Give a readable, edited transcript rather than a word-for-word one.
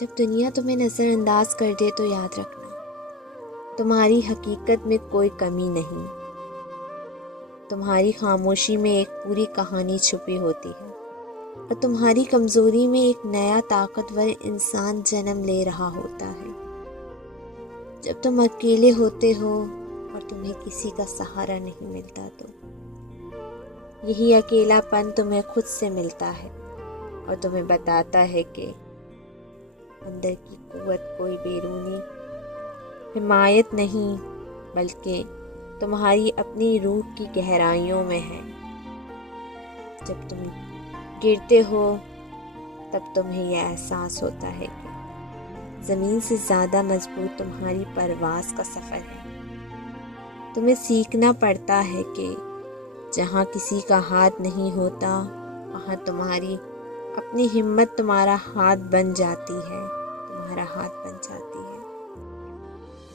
جب دنیا تمہیں نظر انداز کر دے تو یاد رکھنا، تمہاری حقیقت میں کوئی کمی نہیں، تمہاری خاموشی میں ایک پوری کہانی چھپی ہوتی ہے، اور تمہاری کمزوری میں ایک نیا طاقتور انسان جنم لے رہا ہوتا ہے۔ جب تم اکیلے ہوتے ہو اور تمہیں کسی کا سہارا نہیں ملتا تو یہی اکیلا پن تمہیں خود سے ملتا ہے اور تمہیں بتاتا ہے کہ اندر کی قوت کوئی بیرونی حمایت نہیں بلکہ تمہاری اپنی روح کی گہرائیوں میں ہے۔ جب تم گرتے ہو تب تمہیں یہ احساس ہوتا ہے کہ زمین سے زیادہ مضبوط تمہاری پرواز کا سفر ہے۔ تمہیں سیکھنا پڑتا ہے کہ جہاں کسی کا ہاتھ نہیں ہوتا وہاں تمہاری اپنی ہمت تمہارا ہاتھ بن جاتی ہے، تمہارا ہاتھ بن جاتی ہے۔